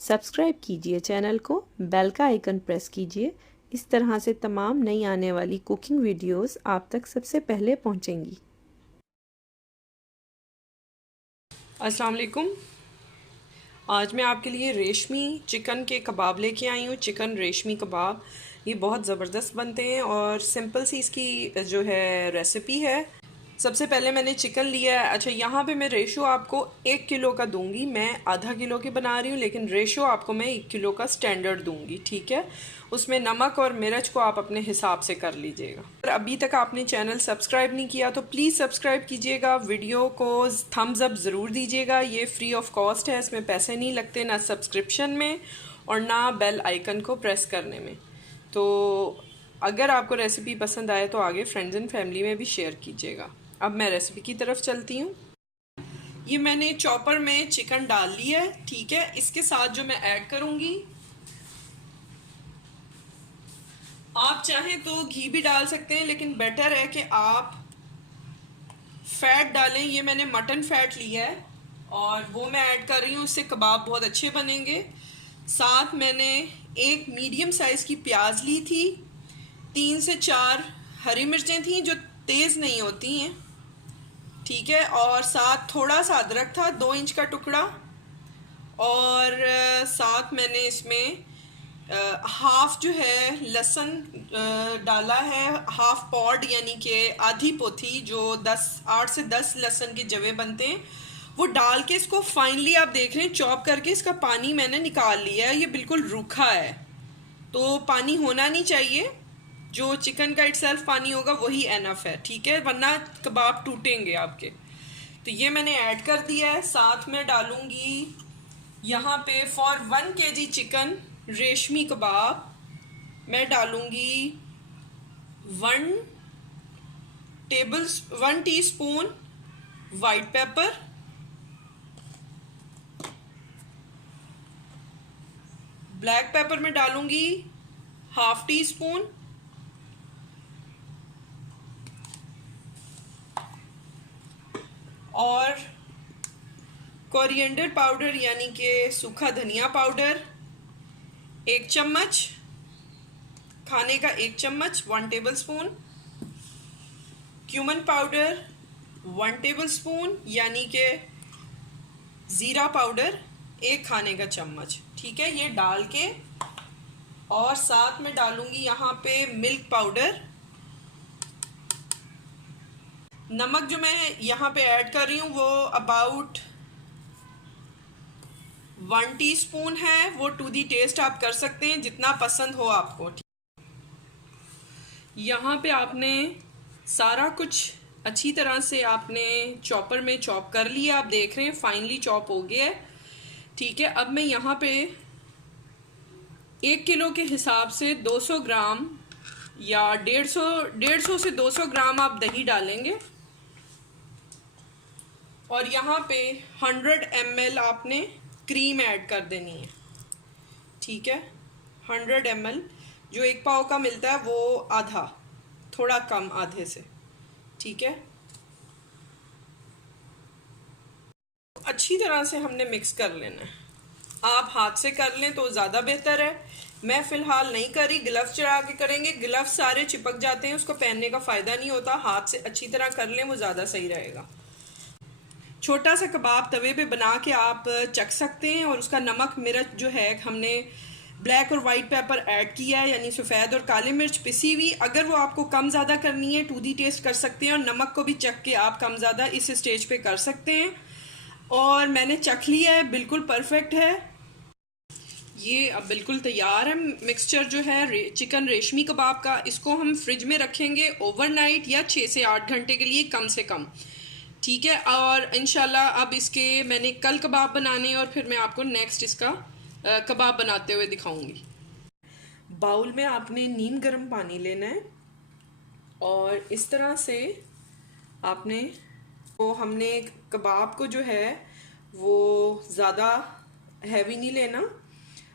Subscribe कीजिए channel को, bell का आइकन प्रेस कीजिए। इस तरह से तमाम नई आने वाली कुकिंग वीडियोस आप तक सबसे पहले पहुंचेंगी। अस्सलाम वालेकुम। आज मैं आपके लिए रेशमी चिकन के कबाब लेके आई हूँ। चिकन रेशमी कबाब ये बहुत ज़बरदस्त बनते हैं और सिंपल सी इसकी जो है रेसिपी है। सबसे पहले मैंने चिकन लिया है। अच्छा, यहाँ पे मैं रेशो आपको 1 किलो का दूंगी। मैं आधा किलो की बना रही हूँ, लेकिन रेशो आपको मैं 1 किलो का स्टैंडर्ड दूंगी, ठीक है। उसमें नमक और मिर्च को आप अपने हिसाब से कर लीजिएगा। अगर अभी तक आपने चैनल सब्सक्राइब नहीं किया तो प्लीज़ सब्सक्राइब कीजिएगा। वीडियो को थम्स अप ज़रूर दीजिएगा। ये फ्री ऑफ कॉस्ट है, इसमें पैसे नहीं लगते, ना सब्सक्रिप्शन में और ना बेल आइकन को प्रेस करने में। तो अगर आपको रेसिपी पसंद आए तो आगे फ्रेंड्स एंड फैमिली में भी शेयर कीजिएगा। अब मैं रेसिपी की तरफ चलती हूँ। ये मैंने चॉपर में चिकन डाल लिया है, ठीक है। इसके साथ जो मैं ऐड करूँगी, आप चाहें तो घी भी डाल सकते हैं, लेकिन बेटर है कि आप फैट डालें। ये मैंने मटन फैट लिया है और वो मैं ऐड कर रही हूँ, इससे कबाब बहुत अच्छे बनेंगे। साथ मैंने एक मीडियम साइज़ की प्याज ली थी, 3 से 4 हरी मिर्चें थी जो तेज़ नहीं होती हैं, ठीक है। और साथ थोड़ा सा अदरक था, 2 इंच का टुकड़ा। और साथ मैंने इसमें हाफ जो है लहसुन डाला है, हाफ पॉड यानी कि आधी पोथी, जो 8 से 10 लहसुन के जवे बनते हैं, वो डाल के इसको फाइनली आप देख रहे हैं चॉप करके इसका पानी मैंने निकाल लिया है। ये बिल्कुल रूखा है, तो पानी होना नहीं चाहिए। जो चिकन का इटसेल्फ पानी होगा वही एनफ है, ठीक है, वरना कबाब टूटेंगे आपके। तो ये मैंने ऐड कर दिया है। साथ में डालूंगी यहाँ पे फॉर 1 kg चिकन रेशमी कबाब मैं डालूंगी 1 teaspoon white paper, black pepper में डालूंगी हाफ टी स्पून, और कोरिएंडर पाउडर यानी कि सूखा धनिया पाउडर 1 चम्मच, खाने का 1 चम्मच 1 table spoon, cumin powder 1 table spoon यानी कि ज़ीरा पाउडर 1 खाने का चम्मच, ठीक है। ये डाल के और साथ में डालूंगी यहाँ पे मिल्क पाउडर। नमक जो मैं यहाँ पे ऐड कर रही हूँ वो अबाउट 1 टीस्पून है। वो टू दी टेस्ट आप कर सकते हैं, जितना पसंद हो आपको। यहाँ पे आपने सारा कुछ अच्छी तरह से आपने चॉपर में चॉप कर लिया। आप देख रहे हैं फाइनली चॉप हो गया है, ठीक है। अब मैं यहाँ पे 1 किलो के हिसाब से 200 ग्राम या 150 से 200 ग्राम आप दही डालेंगे। और यहाँ पे 100 ml आपने क्रीम ऐड कर देनी है, ठीक है। 100 ml जो 1 पाव का मिलता है वो आधा, थोड़ा कम आधे से, ठीक है। अच्छी तरह से हमने मिक्स कर लेना है। आप हाथ से कर लें तो ज़्यादा बेहतर है। मैं फ़िलहाल नहीं करी, ग्लव्स चढ़ा के करेंगे। ग्लव्स सारे चिपक जाते हैं, उसको पहनने का फ़ायदा नहीं होता। हाथ से अच्छी तरह कर लें, वो ज़्यादा सही रहेगा। छोटा सा कबाब तवे पे बना के आप चख सकते हैं। और उसका नमक मिर्च जो है, हमने ब्लैक और वाइट पेपर ऐड किया है, यानी सफ़ेद और काली मिर्च पिसी हुई। अगर वो आपको कम ज़्यादा करनी है टू दी टेस्ट कर सकते हैं, और नमक को भी चख के आप कम ज़्यादा इस स्टेज पे कर सकते हैं। और मैंने चख लिया है, बिल्कुल परफेक्ट है। ये अब बिल्कुल तैयार है मिक्सचर जो है चिकन रेशमी कबाब का। इसको हम फ्रिज में रखेंगे ओवरनाइट या 6 से 8 घंटे के लिए कम से कम, ठीक है। और इंशाल्लाह अब इसके मैंने कल कबाब बनाने, और फिर मैं आपको नेक्स्ट इसका कबाब बनाते हुए दिखाऊंगी। बाउल में आपने नीम गर्म पानी लेना है और इस तरह से आपने वो हमने कबाब को जो है वो ज़्यादा हैवी नहीं लेना।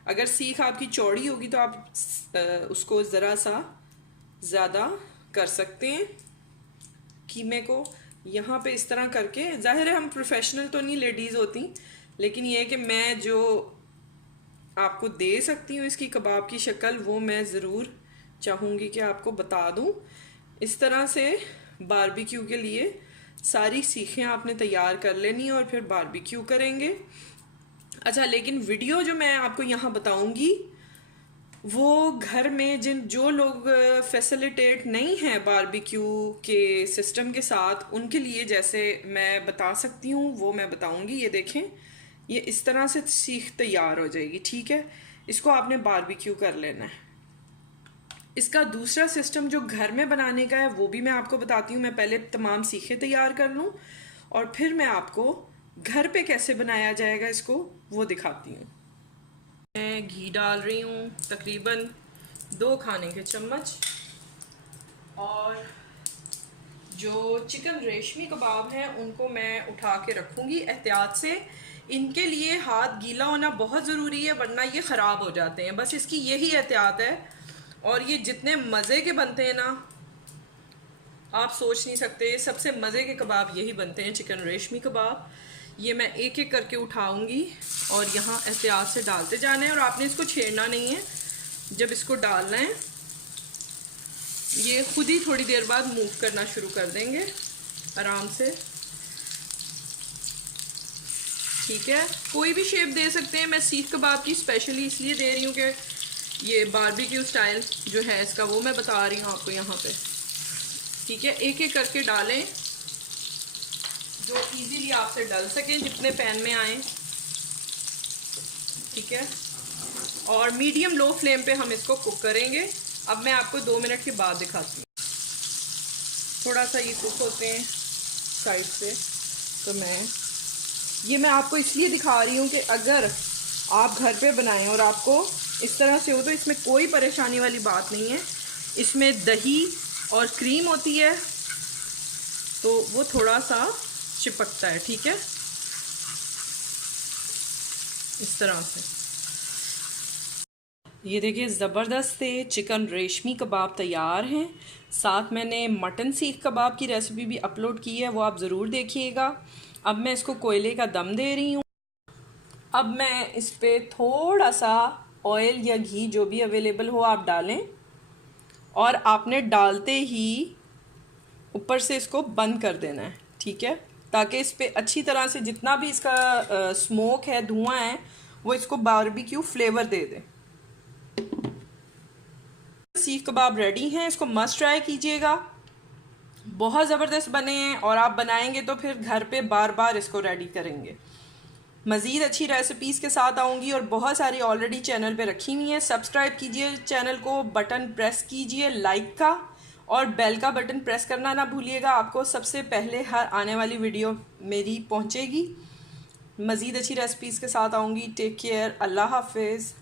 अगर सीख आपकी चौड़ी होगी तो आप उसको ज़रा सा ज़्यादा कर सकते हैं कीमे को। यहाँ पे इस तरह करके, जाहिर है हम प्रोफेशनल तो नहीं लेडीज़ होती, लेकिन ये है कि मैं जो आपको दे सकती हूँ इसकी कबाब की शक्ल, वो मैं ज़रूर चाहूँगी कि आपको बता दूँ। इस तरह से बारबेक्यू के लिए सारी सीखें आपने तैयार कर लेनी और फिर बारबेक्यू करेंगे। अच्छा, लेकिन वीडियो जो मैं आपको यहाँ बताऊँगी वो घर में जो लोग फैसिलिटेट नहीं हैं बारबेक्यू के सिस्टम के साथ, उनके लिए जैसे मैं बता सकती हूँ वो मैं बताऊँगी। ये देखें, ये इस तरह से सीख तैयार हो जाएगी, ठीक है। इसको आपने बारबेक्यू कर लेना है। इसका दूसरा सिस्टम जो घर में बनाने का है वो भी मैं आपको बताती हूँ। मैं पहले तमाम सीखें तैयार कर लूँ और फिर मैं आपको घर पे कैसे बनाया जाएगा इसको वो दिखाती हूँ। मैं घी डाल रही हूँ तकरीबन 2 खाने के चम्मच, और जो चिकन रेशमी कबाब हैं उनको मैं उठा के रखूँगी एहतियात से। इनके लिए हाथ गीला होना बहुत ज़रूरी है, वरना ये ख़राब हो जाते हैं। बस इसकी यही एहतियात है। और ये जितने मज़े के बनते हैं ना, आप सोच नहीं सकते। सबसे मज़े के कबाब यही बनते हैं, चिकन रेशमी कबाब। ये मैं एक एक करके उठाऊंगी और यहाँ एहतियात से डालते जाना है, और आपने इसको छेड़ना नहीं है। जब इसको डालना है ये खुद ही थोड़ी देर बाद मूव करना शुरू कर देंगे आराम से, ठीक है। कोई भी शेप दे सकते हैं। मैं सीख कबाब की स्पेशली इसलिए दे रही हूँ कि ये बारबेक्यू स्टाइल जो है इसका वो मैं बता रही हूँ आपको यहाँ पे, ठीक है। एक एक करके डालें जो इजीली आपसे डल सकें, जितने पैन में आए, ठीक है। और मीडियम लो फ्लेम पे हम इसको कुक करेंगे। अब मैं आपको 2 मिनट के बाद दिखाती हूँ। थोड़ा सा ये कुक होते हैं साइड से, तो मैं आपको इसलिए दिखा रही हूँ कि अगर आप घर पे बनाएं और आपको इस तरह से हो तो इसमें कोई परेशानी वाली बात नहीं है। इसमें दही और क्रीम होती है तो वो थोड़ा सा चिपकता है, ठीक है, इस तरह से। ये देखिए ज़बरदस्त से चिकन रेशमी कबाब तैयार हैं। साथ मैंने मटन सीख कबाब की रेसिपी भी अपलोड की है, वो आप ज़रूर देखिएगा। अब मैं इसको कोयले का दम दे रही हूँ। अब मैं इस पर थोड़ा सा ऑयल या घी जो भी अवेलेबल हो आप डालें, और आपने डालते ही ऊपर से इसको बंद कर देना है, ठीक है, ताकि इस पर अच्छी तरह से जितना भी इसका स्मोक है, धुआं है, वो इसको बारबेक्यू फ्लेवर दे दे। सीख कबाब रेडी हैं, इसको मस्ट ट्राई कीजिएगा। बहुत ज़बरदस्त बने हैं, और आप बनाएंगे तो फिर घर पे बार बार इसको रेडी करेंगे। मज़ीद अच्छी रेसिपीज़ के साथ आऊँगी, और बहुत सारी ऑलरेडी चैनल पे रखी हुई हैं। सब्सक्राइब कीजिए चैनल को, बटन प्रेस कीजिए लाइक का, और बेल का बटन प्रेस करना ना भूलिएगा। आपको सबसे पहले हर आने वाली वीडियो मेरी पहुँचेगी। मज़ीद अच्छी रेसिपीज़ के साथ आऊँगी। टेक केयर, अल्लाह हाफिज़।